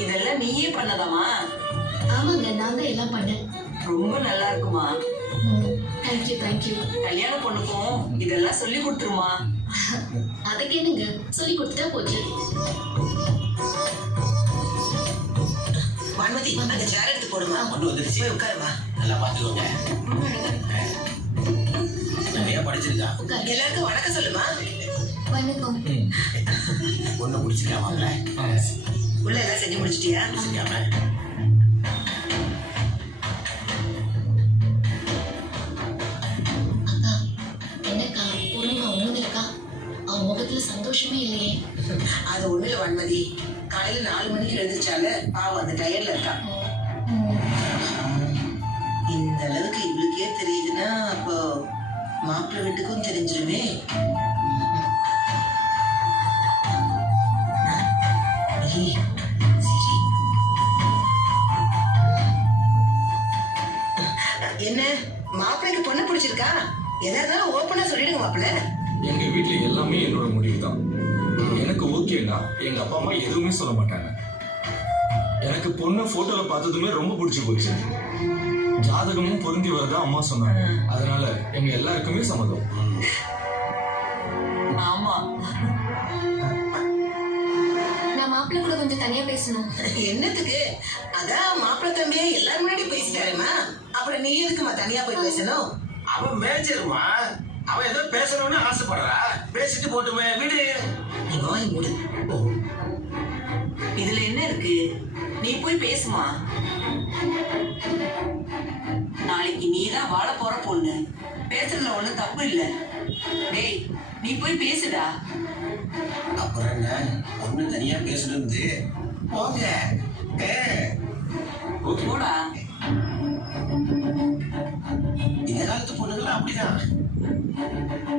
இதெல்லாம் நீயே பண்ணதாமா ஆமாங்க நான் தான் எல்லாம் பண்ணேன். ரொம்ப நல்லா இருக்குமா? தேங்க்யூ தேங்க்யூ கல்யாண பொண்ணுக்கும் இதெல்லாம் சொல்லி கொடுத்துருமா? அதுக்கு என்னங்க சொல்லி கொடுத்துட்டா போச்சு. வான்மதி அந்த சேர் எடுத்து போடுமா? கொண்டு வந்துருச்சு. போய் உட்காருமா? நல்லா பாத்துக்கோங்க நிறைய படிச்சிருக்கா? எல்லாருக்கும் வணக்கம் சொல்லுமா? வணக்கம். ஒண்ணு பிடிச்சிருக்கா வாங்கல உள்ள எல்லாம் செஞ்சு முடிச்சிட்டியா? பிடிச்சிருக்காம அது ஒண்ணுல வன்மதி. காலையில நாலு மணிக்கு எழுந்திரிச்சால பாவம் அந்த டயர்ல இருக்கா? இந்த அளவுக்கு இவளுக்கே தெரியுதுன்னா அப்போ மாப்பிள்ளை வீட்டுக்கும் தெரிஞ்சிருமே. என்ன மாப்பிள்ளைக்கு பொண்ணு பிடிச்சிருக்கா? எதா இருந்தாலும் ஓப்பனா சொல்லிடுங்க மாப்பிள்ளை. எங்க வீட்ல எல்லாமே என்னோட முடிவு தான் எனக்கு ஓகேனா எங்க அப்பா அம்மா எதுவுமே சொல்ல மாட்டாங்க. எனக்கு பொண்ணு போட்டோல பார்த்ததுமே ரொம்ப பிடிச்சு போச்சு. ஜாதகமும் பொருந்தி வரதா அம்மா சொன்னாங்க. அதனால எங்க எல்லாருக்குமே சம்மதம். ஆமா. நான் மாப்பிள்ளை கூட கொஞ்சம் தனியா பேசணும். என்னத்துக்கு? அதான் மாப்பிள்ளை தம்பியே எல்லாரும் முன்னாடி பேசிட்டாருமா? அப்புறம் நீ எதுக்குமா தனியா போய் பேசணும்? அவன் மேய்ச்சிருமா அவன் ஏதோ பேசணும்னு ஆசைப்படுறா. பேசிட்டு போட்டுமே விடு. நீ வாய் மூடு. இதுல என்ன இருக்கு? நீ போய் பேசுமா. நாளைக்கு நீ தான் வாழ போற பொண்ணு. பேசுறதுல ஒண்ணும் தப்பு இல்ல. டேய் நீ போய் பேசுடா. அப்புறம் என்ன? ஒண்ணு தனியா பேசணும்னு போங்க. போடா. இந்த காலத்து பொண்ணுங்களாம் அப்படிதான்.